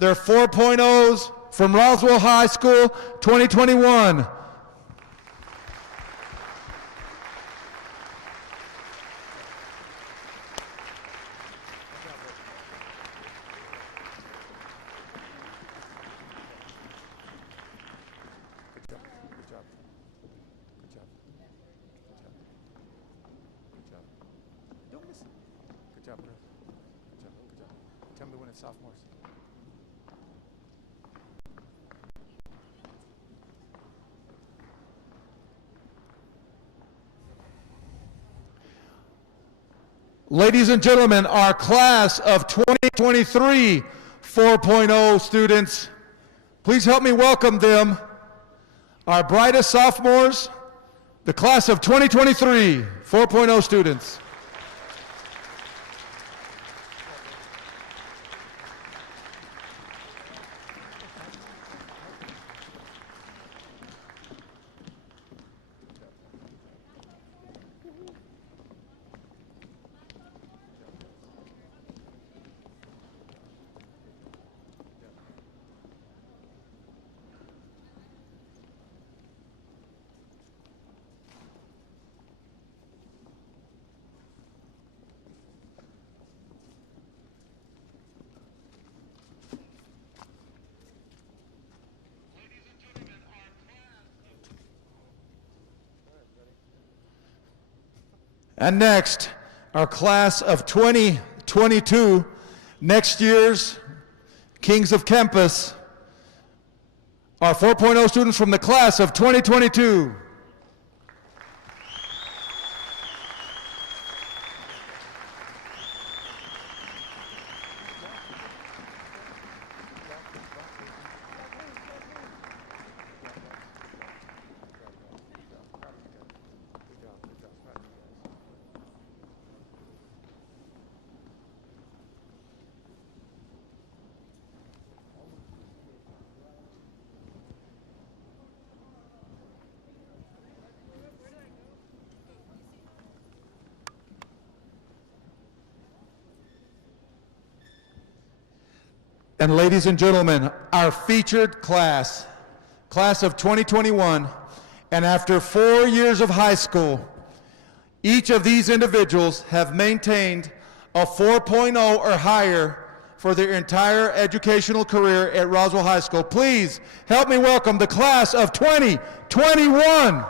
their 4.0s from Roswell High School 2021. Sophomores. Ladies and gentlemen, our class of 2023 4.0 students, please help me welcome them, our brightest sophomores, the class of 2023 4.0 students. And next, our class of 2022, next year's Kings of Campus, our 4.0 students from the class of 2022. And ladies and gentlemen, our featured class of 2021, and after 4 years of high school, each of these individuals have maintained a 4.0 or higher for their entire educational career at Roswell High School. Please help me welcome the class of 2021.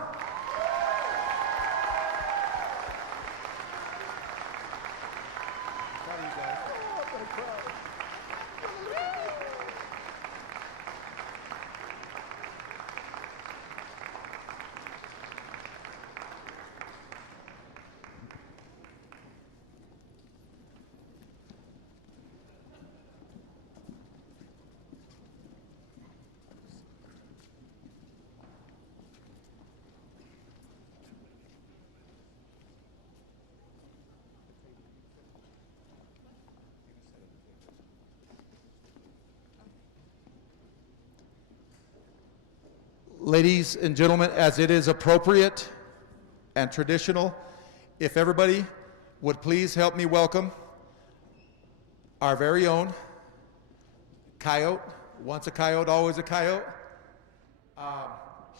Ladies and gentlemen, as it is appropriate and traditional, if everybody would please help me welcome our very own coyote, once a coyote, always a coyote.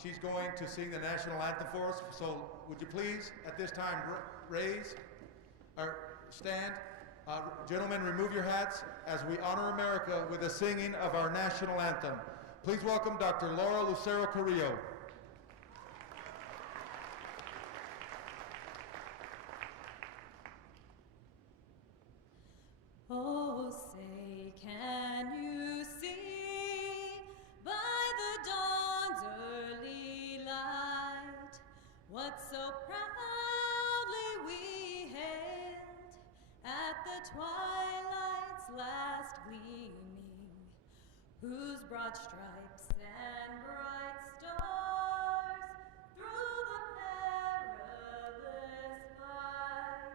She's going to sing the National Anthem for us, so would you please, at this time, raise or stand. Gentlemen, remove your hats as we honor America with the singing of our National Anthem. Please welcome Dr. Laura Lucero Carrillo. Oh, say, can you see by the dawn's early light what so proudly we hailed at the twilight's last gleaming, whose broad stripes and bright stars through the perilous fight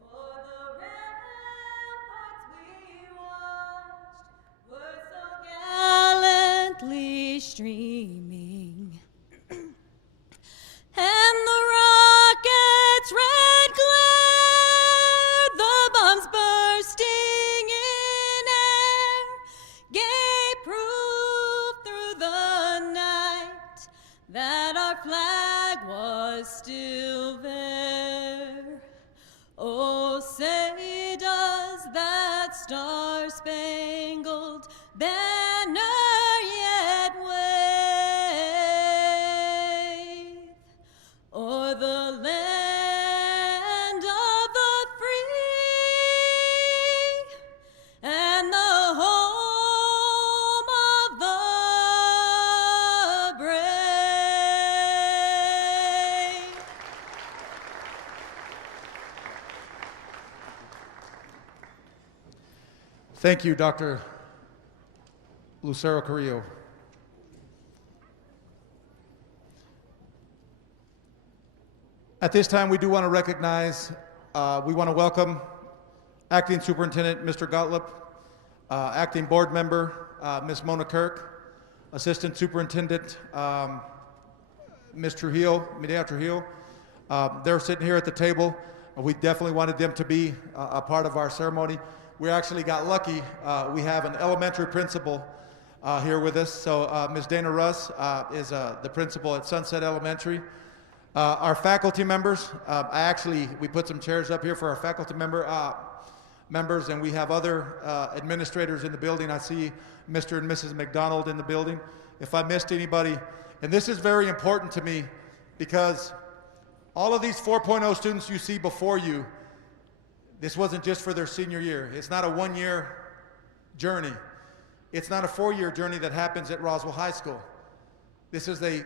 o'er the ramparts we watched were so gallantly streaming, and the rocket's red glare, the bombs bursting in air, gave our flag was still there. Oh, say does that star-spangled banner yet wave o'er the land of the free and the home of the brave? Thank you, Dr. Lucero Carrillo. At this time, we do want to recognize, we want to welcome Acting Superintendent Mr. Gottlieb, Acting Board Member Ms. Mona Kirk, Assistant Superintendent Ms. Trujillo, Medea Trujillo. They're sitting here at the table. We definitely wanted them to be a part of our ceremony. We actually got lucky. We have an elementary principal here with us. So Ms. Dana Russ is the principal at Sunset Elementary. Our faculty members, we put some chairs up here for our faculty members, and we have other administrators in the building. I see Mr. and Mrs. McDonald in the building. If I missed anybody, and this is very important to me because all of these 4.0 students you see before you, this wasn't just for their senior year. It's not a one-year journey. It's not a 4-year journey that happens at Roswell High School. This is a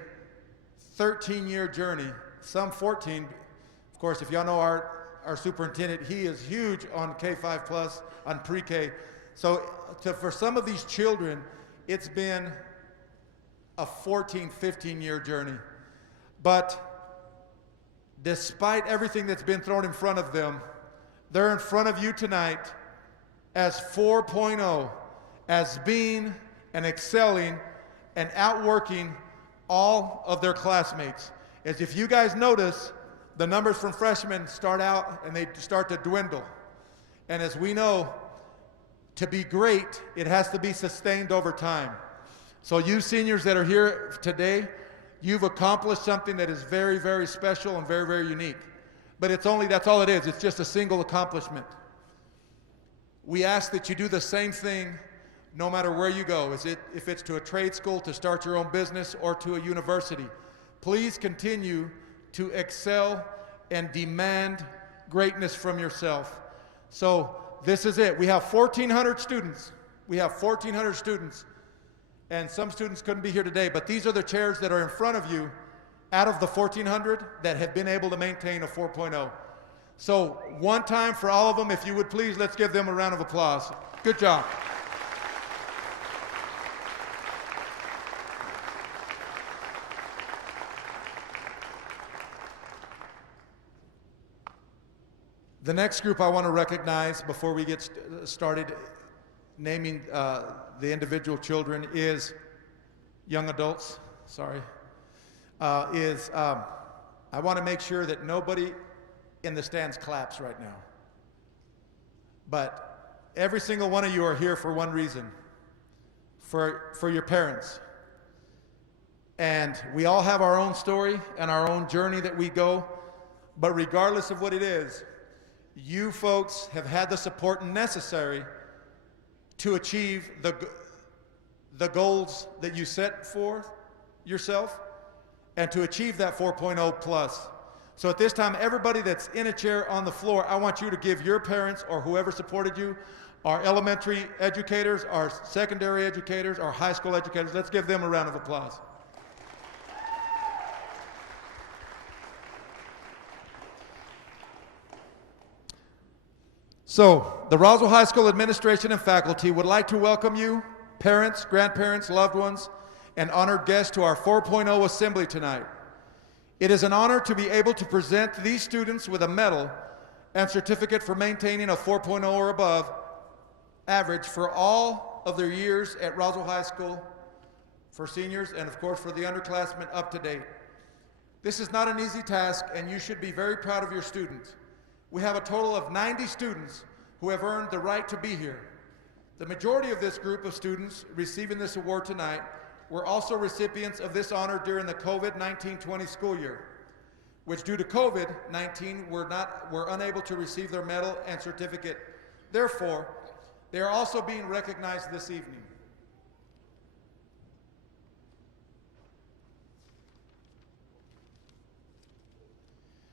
13-year journey, some 14. Of course, if y'all know our superintendent, he is huge on K-5 plus, on pre-K. So for some of these children, it's been a 14, 15-year journey. But despite everything that's been thrown in front of them, they're in front of you tonight as 4.0, as being and excelling and outworking all of their classmates. As if you guys notice, the numbers from freshmen start out and they start to dwindle. And as we know, to be great, it has to be sustained over time. So you seniors that are here today, you've accomplished something that is very, very special and very, very unique. But that's all it is. It's just a single accomplishment. We ask that you do the same thing no matter where you go. If it's to a trade school to start your own business or to a university. Please continue to excel and demand greatness from yourself. So this is it. We have 1,400 students. And some students couldn't be here today, but these are the chairs that are in front of you out of the 1,400 that have been able to maintain a 4.0. So one time for all of them, if you would please, let's give them a round of applause. Good job. The next group I want to recognize before we get started naming the individual children is young adults, I want to make sure that nobody in the stands claps right now. But every single one of you are here for one reason, for your parents. And we all have our own story and our own journey that we go, but regardless of what it is, you folks have had the support necessary to achieve the goals that you set for yourself and to achieve that 4.0 plus. So at this time, everybody that's in a chair on the floor, I want you to give your parents or whoever supported you, our elementary educators, our secondary educators, our high school educators, let's give them a round of applause. So, the Roswell High School administration and faculty would like to welcome you, parents, grandparents, loved ones, and honored guests to our 4.0 assembly tonight. It is an honor to be able to present these students with a medal and certificate for maintaining a 4.0 or above average for all of their years at Roswell High School, for seniors, and of course for the underclassmen up to date. This is not an easy task, and you should be very proud of your students. We have a total of 90 students who have earned the right to be here. The majority of this group of students receiving this award tonight were also recipients of this honor during the COVID-19-20 school year, which due to COVID-19 were unable to receive their medal and certificate. Therefore, they are also being recognized this evening.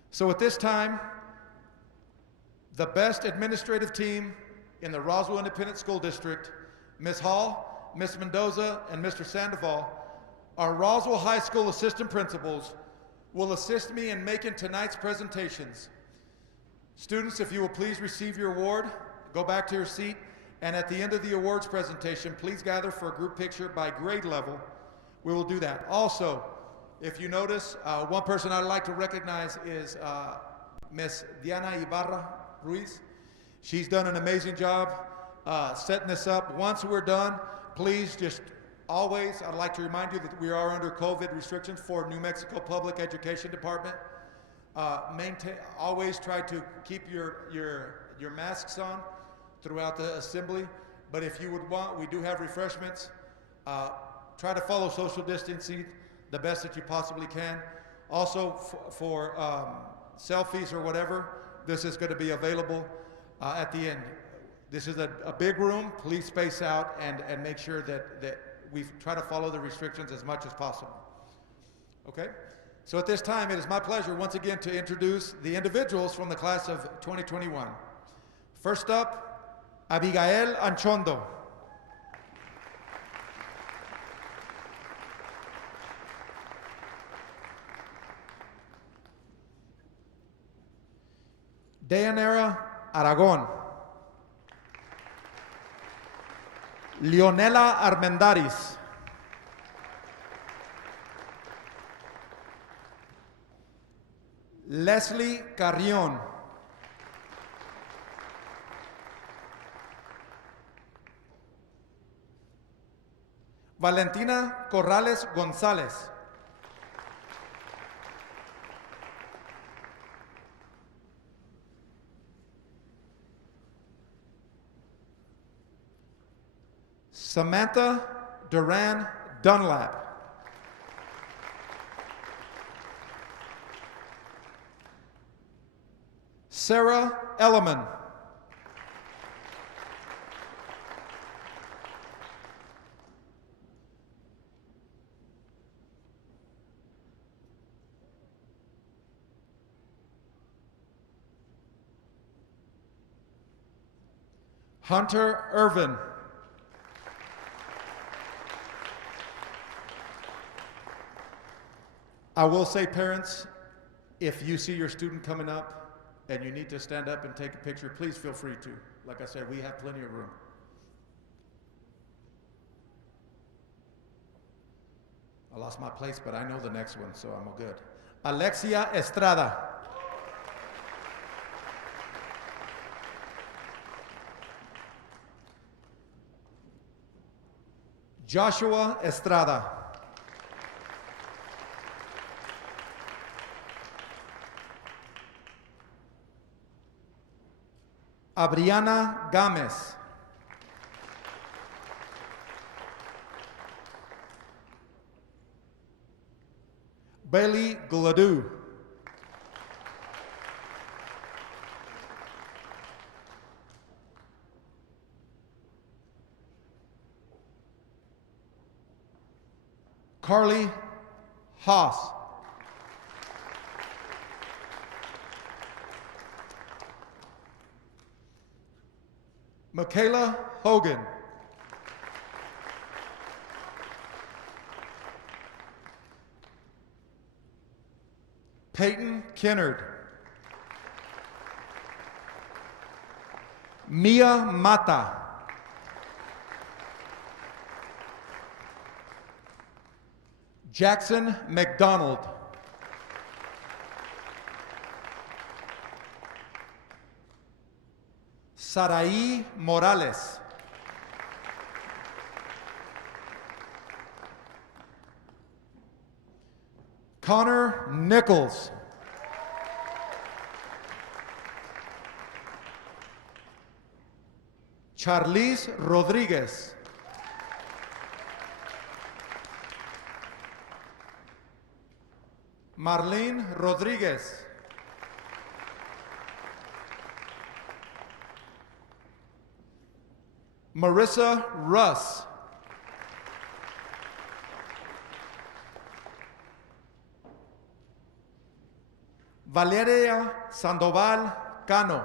So at this time, the best administrative team in the Roswell Independent School District, Ms. Hall, Ms. Mendoza, and Mr. Sandoval, our Roswell High School assistant principals, will assist me in making tonight's presentations. Students, if you will please receive your award, go back to your seat, and at the end of the awards presentation, please gather for a group picture by grade level. We will do that. Also, if you notice, one person I'd like to recognize is Miss Diana Ibarra Ruiz. She's done an amazing job setting this up. Once we're done, please just always, I'd like to remind you that we are under COVID restrictions for New Mexico Public Education Department. Always try to keep your masks on throughout the assembly. But if you would want, we do have refreshments. Try to follow social distancing the best that you possibly can. Also, for selfies or whatever, this is going to be available at the end. This is a big room. Please space out and make sure that we try to follow the restrictions as much as possible. Okay? So at this time, it is my pleasure once again to introduce the individuals from the class of 2021. First up, Abigail Anchondo. Dayanara Aragon. Leonela Armendaris. Leslie Carrion. Valentina Corrales González. Samantha Duran Dunlap. Sarah Elliman. Hunter Irvin. I will say, parents, if you see your student coming up and you need to stand up and take a picture, please feel free to. Like I said, we have plenty of room. I lost my place, but I know the next one, so I'm all good. Alexia Estrada. Joshua Estrada. Abriana Gámez. Bailey Gladu. Carly Haas. Michaela Hogan. Peyton Kennard. Mia Mata. Jackson McDonald. Saraí Morales. Connor Nichols. Charlize Rodriguez. Marlene Rodriguez. Marissa Russ. Valeria Sandoval Cano.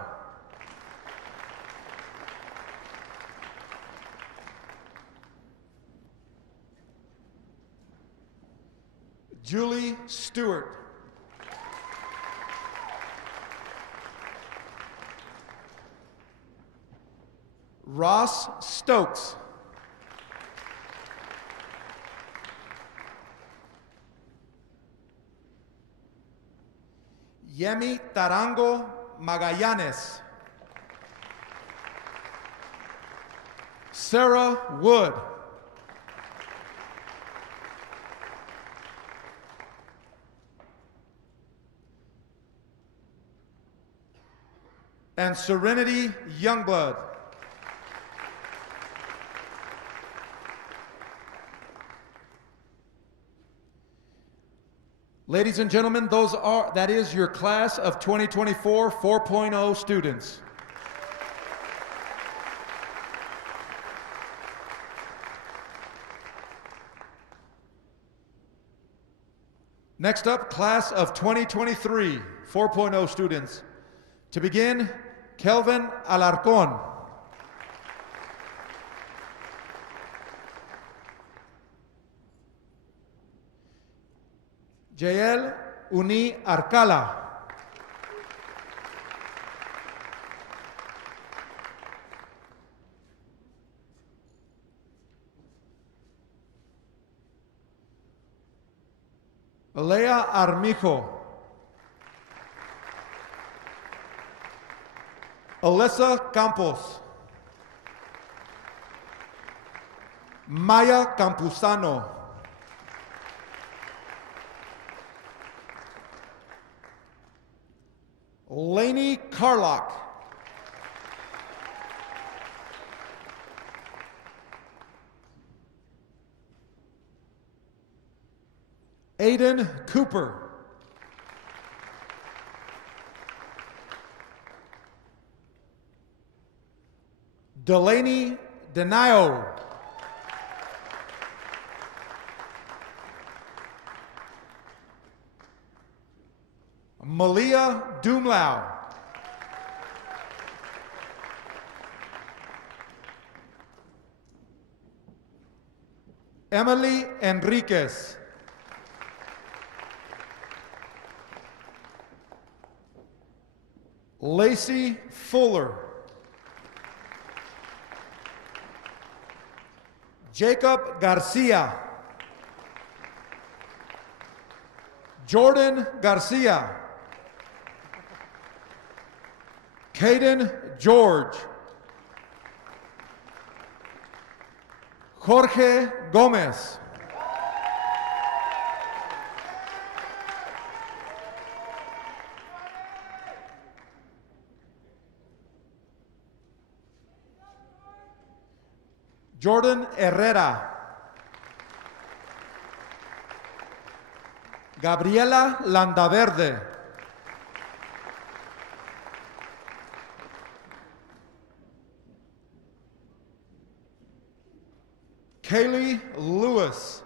Julie Stewart. Ross Stokes. Yemi Tarango Magallanes. Sarah Wood. And Serenity Youngblood. Ladies and gentlemen, that is your class of 2024 4.0 students. Next up, class of 2023 4.0 students. To begin, Kelvin Alarcón. Jael Uni Arcala. Alea Armijo. Alyssa Campos. Maya Campuzano. Lainey Carlock. Aiden Cooper. Delaney Denio. Malia Dumlau. Emily Enriquez. Lacey Fuller. Jacob Garcia. Jordan Garcia. Caden George. Jorge Gomez. Jordan Herrera. Gabriela Landaverde. Kaylee Lewis.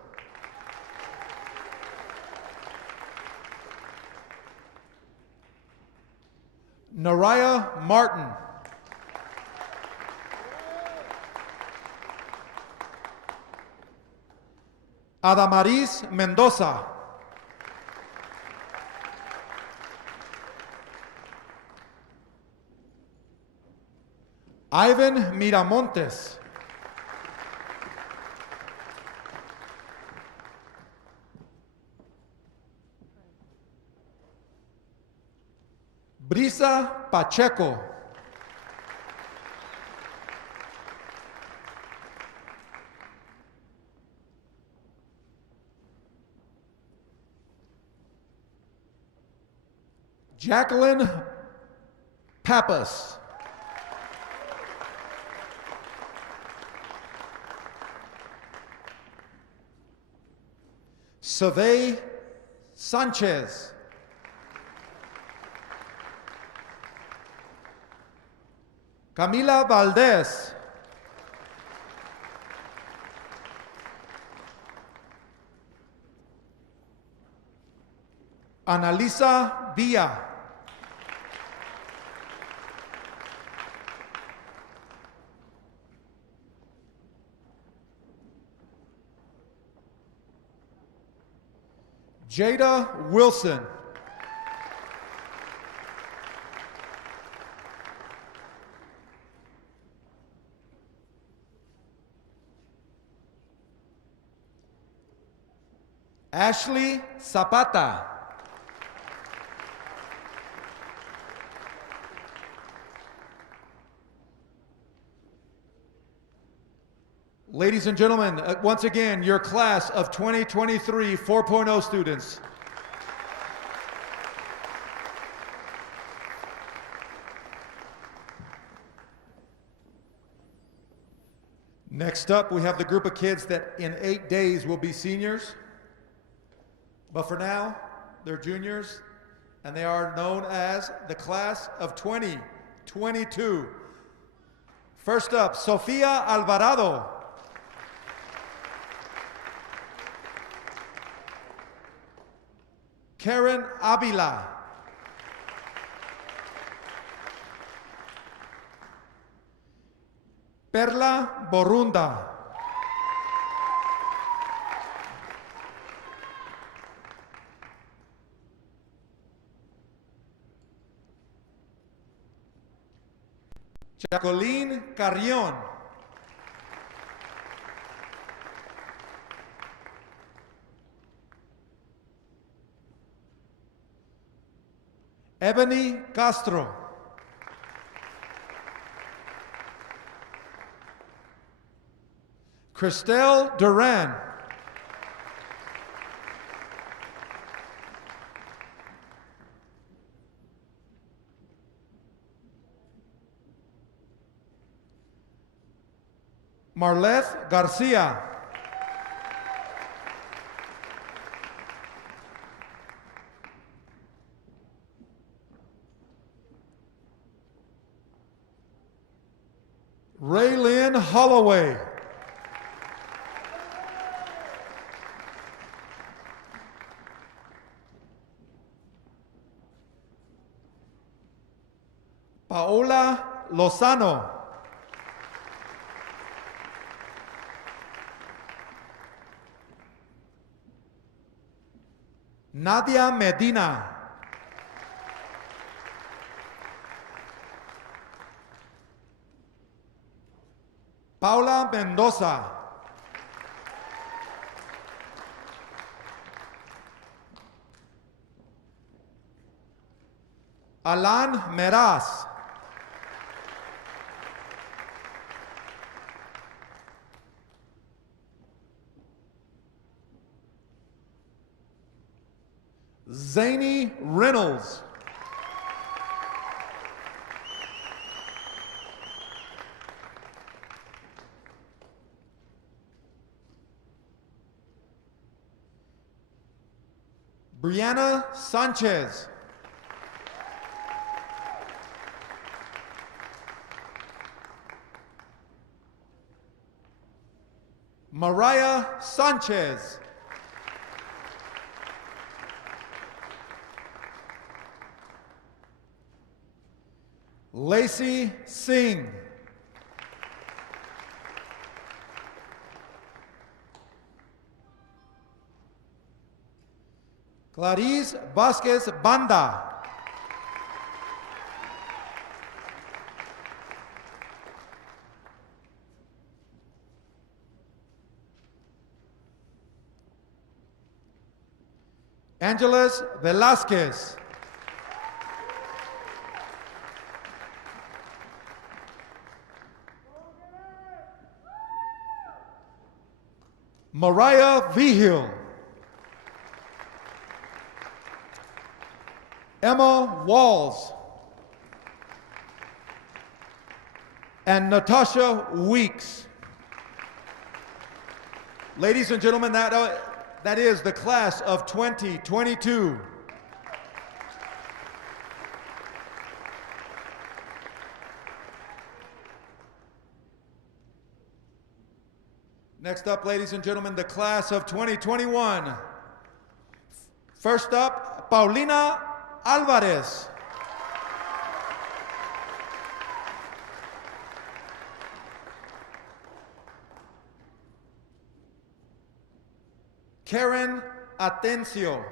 Naraya Martin. Adamaris Mendoza. Ivan Miramontes. Brisa Pacheco. Jacqueline Pappas. Savay Sanchez. Camila Valdez. Analisa Villa. Jada Wilson. Ashley Zapata. Ladies and gentlemen, once again, your class of 2023 4.0 students. Next up, we have the group of kids that in 8 days will be seniors. But for now, they're juniors, and they are known as the class of 2022. First up, Sofia Alvarado. Karen Avila. Perla Borunda. Jacqueline Carrion. Ebony Castro. Christelle Duran. Marleth Garcia. Raylyn Holloway. Paola Lozano. Nadia Medina. Paula Mendoza. Alan Meraz. Zany Reynolds. Brianna Sanchez. Mariah Sanchez. Lacey Singh. Clarice Vasquez Banda. Angeles Velasquez. Mariah Vigil. Emma Walls. And Natasha Weeks. Ladies and gentlemen, that That is the class of 2022. Next up, ladies and gentlemen, the class of 2021. First up, Paulina Alvarez. Karen Atencio.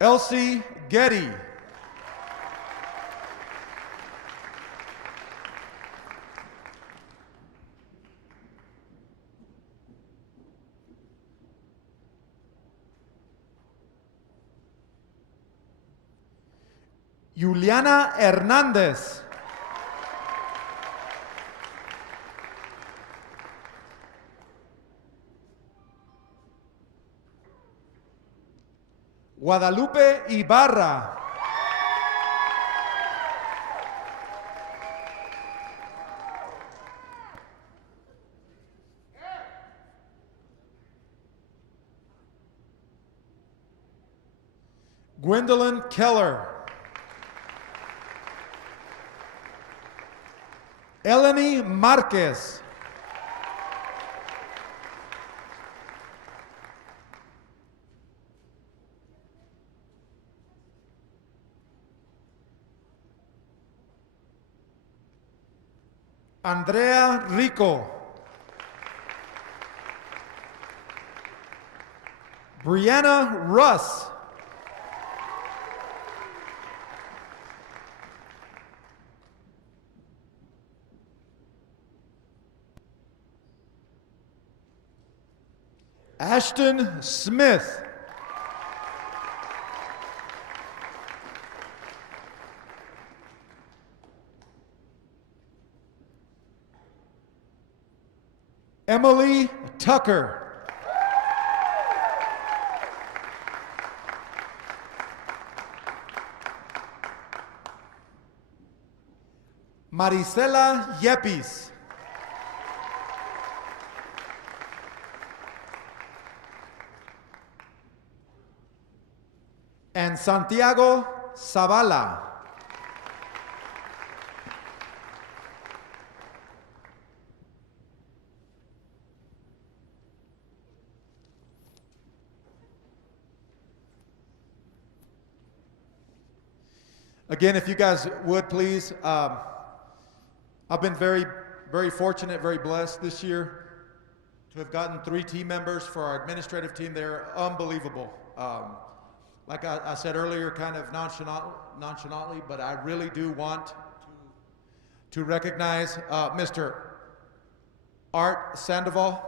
Elsie Getty. Juliana Hernandez. Guadalupe Ibarra. Gwendolyn Keller. Eleni Marquez. Andrea Rico. Brianna Russ. Ashton Smith. Emily Tucker. Marisela Yepes. And Santiago Zavala. Again, if you guys would please, I've been very, very fortunate, very blessed this year to have gotten 3 team members for our administrative team. They're unbelievable. Like I said earlier, kind of nonchalantly, but I really do want to recognize Mr. Art Sandoval.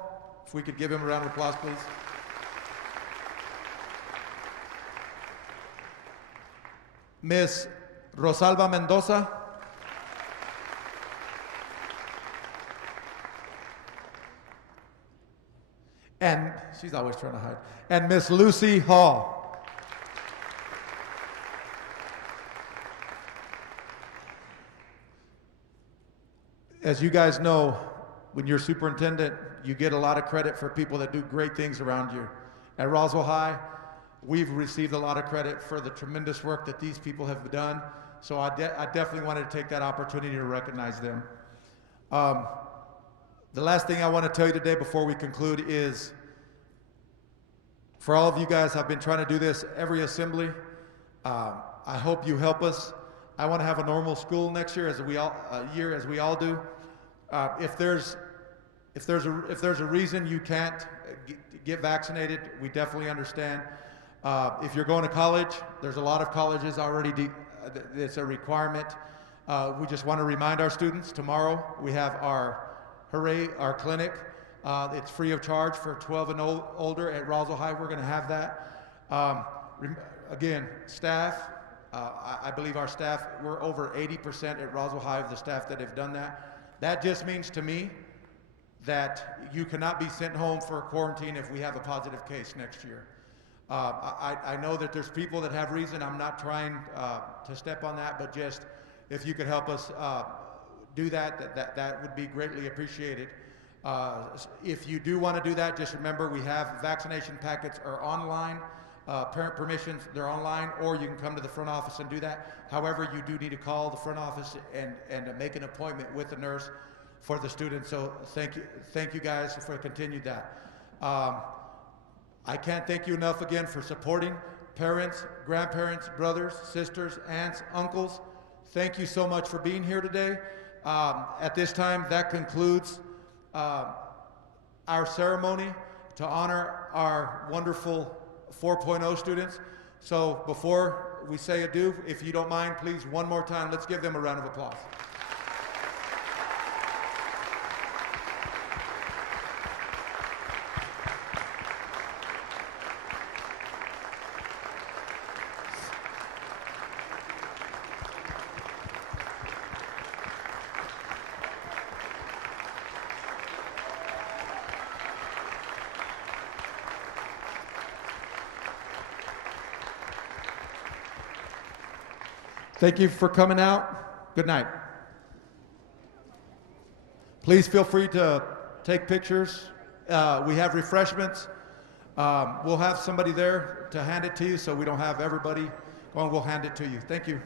If we could give him a round of applause, please. Miss Rosalba Mendoza. And she's always trying to hide. And Miss Lucy Hall. As you guys know, when you're superintendent, you get a lot of credit for people that do great things around you. At Roswell High, we've received a lot of credit for the tremendous work that these people have done. So I definitely wanted to take that opportunity to recognize them. The last thing I want to tell you today before we conclude is, for all of you guys, I've been trying to do this every assembly. I hope you help us. I want to have a normal school next year, as we all do. If there's a reason you can't get vaccinated, we definitely understand. If you're going to college, there's a lot of colleges already. It's a requirement. We just want to remind our students, tomorrow we have our clinic. It's free of charge for 12 and older at Roswell High. We're going to have that. Again, staff, I believe our staff, we're over 80% at Roswell High of the staff that have done that. That just means to me that you cannot be sent home for a quarantine if we have a positive case next year. I know that there's people that have reason. I'm not trying to step on that, but just if you could help us do that would be greatly appreciated. If you do want to do that, just remember we have vaccination packets are online. Parent permissions, they're online, or you can come to the front office and do that. However, you do need to call the front office and make an appointment with the nurse for the student. So thank you guys for continued that. I can't thank you enough again for supporting parents, grandparents, brothers, sisters, aunts, uncles. Thank you so much for being here today. At this time, that concludes our ceremony to honor our wonderful 4.0 students. So before we say adieu, if you don't mind, please, one more time, let's give them a round of applause. Thank you for coming out. Good night. Please feel free to take pictures. We have refreshments. We'll have somebody there to hand it to you so we don't have everybody going. We'll hand it to you. Thank you.